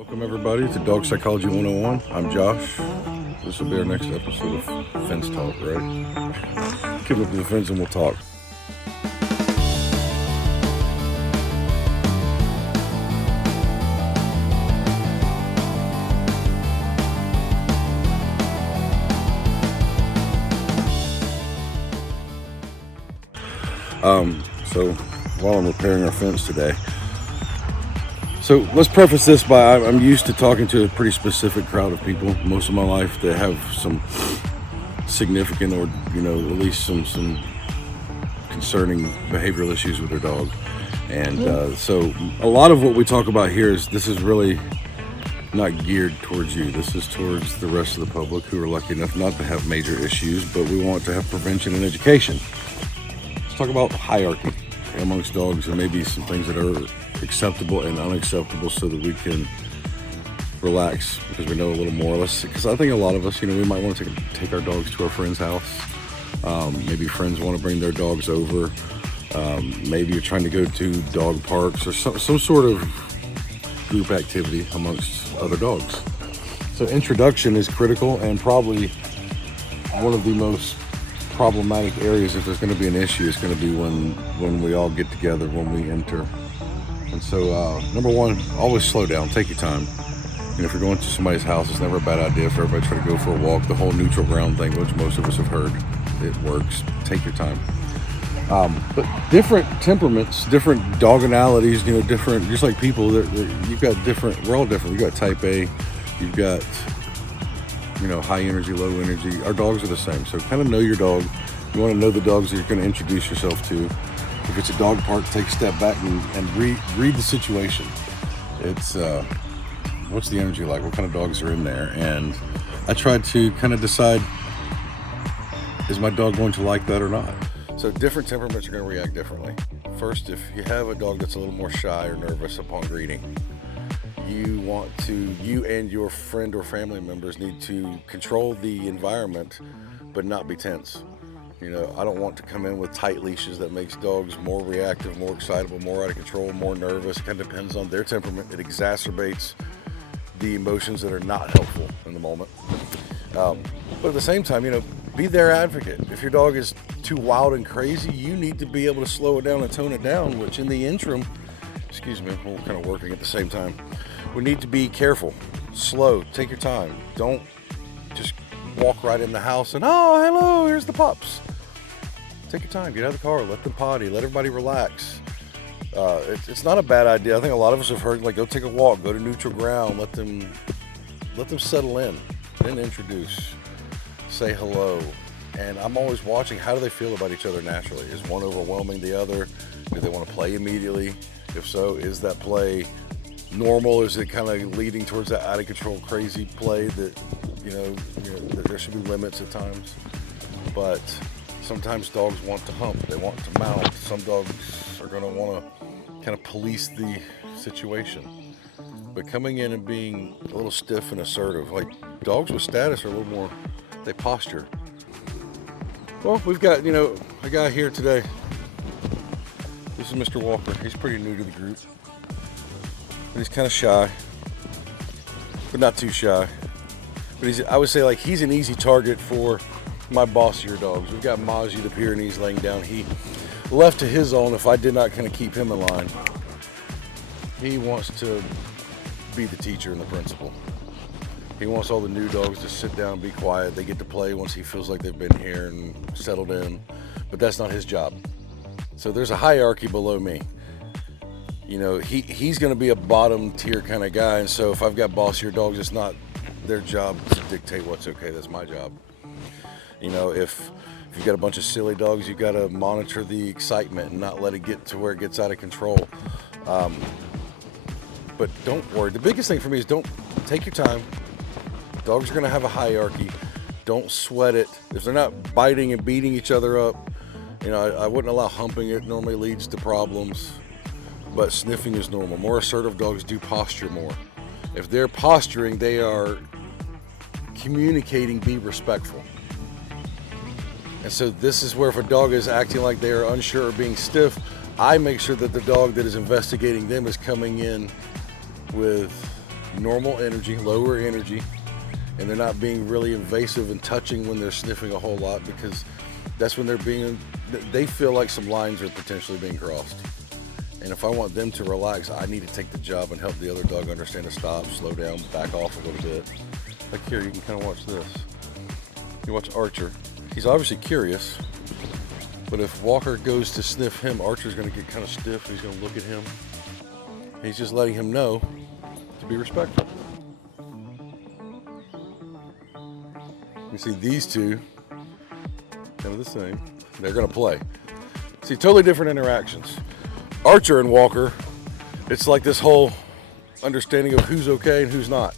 Welcome everybody to Dog Psychology 101. I'm Josh. This will be our next episode of Fence Talk, right? Come up to the fence and we'll talk. So while I'm repairing our fence today, so let's preface this by I'm used to talking to a pretty specific crowd of people most of my life that have some significant or, at least some concerning behavioral issues with their dog. And so a lot of what we talk about here this is really not geared towards you. This is towards the rest of the public who are lucky enough not to have major issues, but we want to have prevention and education. Let's talk about hierarchy amongst dogs and maybe some things that are acceptable and unacceptable so that we can relax because we know a little more or less. Because I think a lot of us, we might want to take our dogs to our friend's house. Maybe friends want to bring their dogs over. Maybe you're trying to go to dog parks or some sort of group activity amongst other dogs. So introduction is critical and probably one of the most problematic areas. If there's going to be an issue, it's going to be when we all get together, when we enter. And so number one, always slow down, take your time. If you're going to somebody's house, it's never a bad idea for everybody to try to go for a walk. The whole neutral ground thing, which most of us have heard, it works. Take your time. But different temperaments, different dogonalities, different, just like people, you've got different, we're all different. You've got type A, you've got high energy, low energy. Our dogs are the same. So kind of know your dog. You want to know the dogs that you're going to introduce yourself to. If it's a dog park, take a step back and read the situation. It's what's the energy like? What kind of dogs are in there? And I tried to kind of decide, is my dog going to like that or not? So different temperaments are going to react differently. First, if you have a dog that's a little more shy or nervous upon greeting, you and your friend or family members need to control the environment, but not be tense. I don't want to come in with tight leashes that makes dogs more reactive, more excitable, more out of control, more nervous. It kind of depends on their temperament. It exacerbates the emotions that are not helpful in the moment. But at the same time, be their advocate. If your dog is too wild and crazy, you need to be able to slow it down and tone it down, which in the interim, we're kind of working at the same time. We need to be careful, slow, take your time. Don't just walk right in the house and, oh, hello, here's the pups. Take your time, get out of the car, let them potty, let everybody relax. It's not a bad idea. I think a lot of us have heard, go take a walk, go to neutral ground, let them settle in, then introduce, say hello. And I'm always watching, how do they feel about each other naturally? Is one overwhelming the other? Do they want to play immediately? If so, is that play normal? Is it kind of leading towards that out of control, crazy play that, that there should be limits at times? But sometimes dogs want to hump, they want to mount. Some dogs are going to want to kind of police the situation. But coming in and being a little stiff and assertive, like dogs with status are a little more, they posture. Well, we've got, a guy here today. This is Mr. Walker. He's pretty new to the group. But he's kind of shy, but not too shy. But I would say he's an easy target for my bossier dogs. We've got Mozzie the Pyrenees laying down. He left to his own if I did not kind of keep him in line. He wants to be the teacher and the principal. He wants all the new dogs to sit down, be quiet. They get to play once he feels like they've been here and settled in. But that's not his job. So there's a hierarchy below me. He's going to be a bottom tier kind of guy. And so if I've got bossier dogs, it's not their job to dictate what's okay. That's my job. If you've got a bunch of silly dogs, you've got to monitor the excitement and not let it get to where it gets out of control. But don't worry. The biggest thing for me is don't take your time. Dogs are going to have a hierarchy. Don't sweat it. If they're not biting and beating each other up, I wouldn't allow humping. It normally leads to problems. But sniffing is normal. More assertive dogs do posture more. If they're posturing, they are communicating, be respectful. And so this is where if a dog is acting like they are unsure or being stiff, I make sure that the dog that is investigating them is coming in with normal energy, lower energy, and they're not being really invasive and touching when they're sniffing a whole lot, because that's when they feel like some lines are potentially being crossed. And if I want them to relax, I need to take the job and help the other dog understand to stop, slow down, back off a little bit. Like here, you can kind of watch this. You watch Archer. He's obviously curious, but if Walker goes to sniff him, Archer's going to get kind of stiff. He's going to look at him. He's just letting him know to be respectful. You see these two, kind of the same. They're going to play. See, totally different interactions. Archer and Walker, it's like this whole understanding of who's okay and who's not.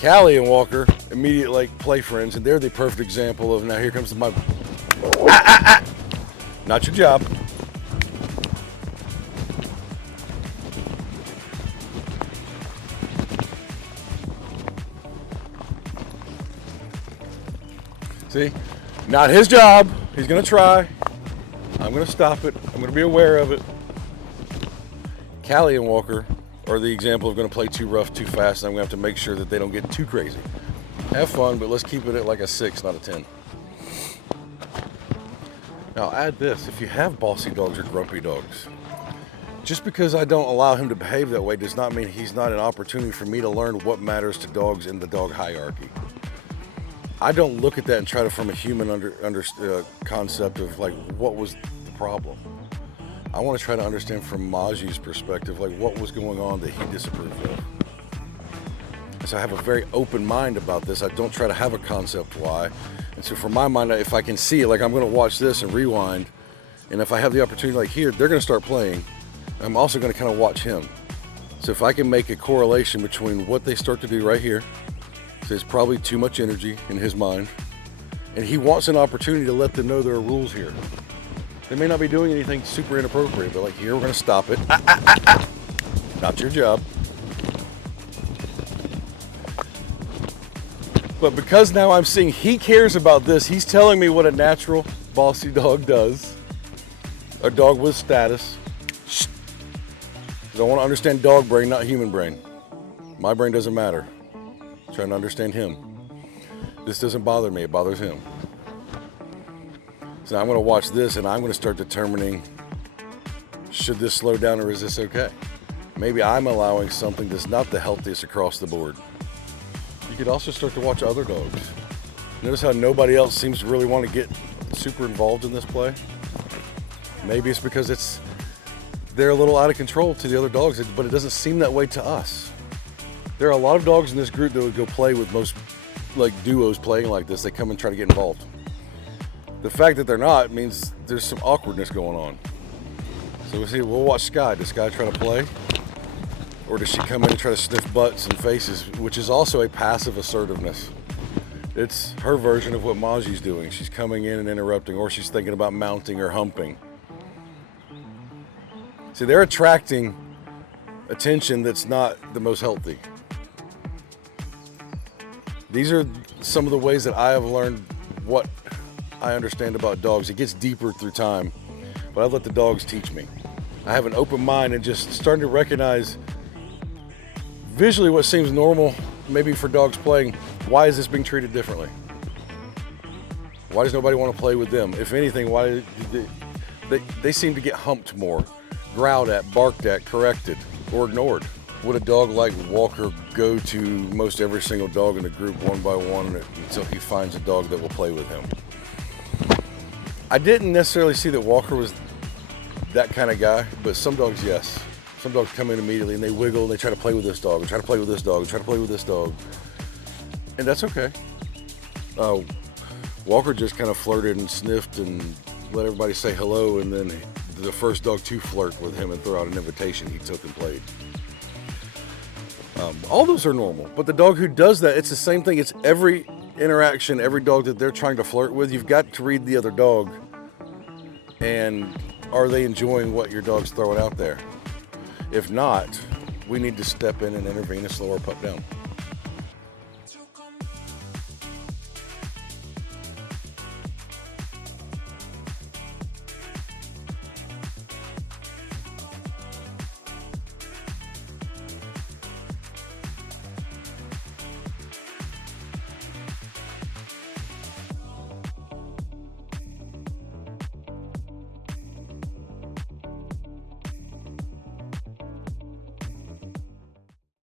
Callie and Walker, immediate like play friends, and they're the perfect example of, now here comes my, not your job. See, not his job. He's gonna try. I'm gonna stop it. I'm gonna be aware of it. Callie and Walker are the example of gonna play too rough, too fast, and I'm gonna have to make sure that they don't get too crazy. Have fun, but let's keep it at like a 6, not a 10. Now add this, if you have bossy dogs or grumpy dogs, just because I don't allow him to behave that way does not mean he's not an opportunity for me to learn what matters to dogs in the dog hierarchy. I don't look at that and try to form a human concept of like, what was the problem? I want to try to understand from Maji's perspective, like what was going on that he disapproved of. And so I have a very open mind about this. I don't try to have a concept why. And so for my mind, if I can see it, like I'm going to watch this and rewind. And if I have the opportunity, like here, they're going to start playing. I'm also going to kind of watch him. So if I can make a correlation between what they start to do right here, so there's probably too much energy in his mind, and he wants an opportunity to let them know there are rules here. They may not be doing anything super inappropriate, but like here, we're gonna stop it. Not your job. But because now I'm seeing he cares about this, he's telling me what a natural bossy dog does. A dog with status. Shh. Because I want to understand dog brain, not human brain. My brain doesn't matter. Trying to understand him. This doesn't bother me, it bothers him. So now I'm going to watch this and I'm going to start determining, should this slow down or is this okay? Maybe I'm allowing something that's not the healthiest across the board. You could also start to watch other dogs. Notice how nobody else seems to really want to get super involved in this play? Maybe it's because they're a little out of control to the other dogs, but it doesn't seem that way to us. There are a lot of dogs in this group that would go play with most like duos playing like this. They come and try to get involved. The fact that they're not means there's some awkwardness going on. So we'll watch Sky. Does Sky try to play? Or does she come in and try to sniff butts and faces, which is also a passive assertiveness. It's her version of what Maji's doing. She's coming in and interrupting, or she's thinking about mounting or humping. See, they're attracting attention that's not the most healthy. These are some of the ways that I have learned what I understand about dogs. It gets deeper through time, but I let the dogs teach me. I have an open mind and just starting to recognize visually what seems normal, maybe for dogs playing. Why is this being treated differently? Why does nobody want to play with them? If anything, why they seem to get humped more, growled at, barked at, corrected, or ignored. Would a dog like Walker go to most every single dog in the group one by one until he finds a dog that will play with him? I didn't necessarily see that Walker was that kind of guy, but some dogs, yes. Some dogs come in immediately and they wiggle and they try to play with this dog, and try to play with this dog, and try to play with this dog. And that's okay. Walker just kind of flirted and sniffed and let everybody say hello, and then the first dog to flirt with him and throw out an invitation, he took and played. All those are normal, but the dog who does that, it's the same thing. It's every interaction, every dog that they're trying to flirt with, you've got to read the other dog, and are they enjoying what your dog's throwing out there? If not, we need to step in and intervene and slow our pup down.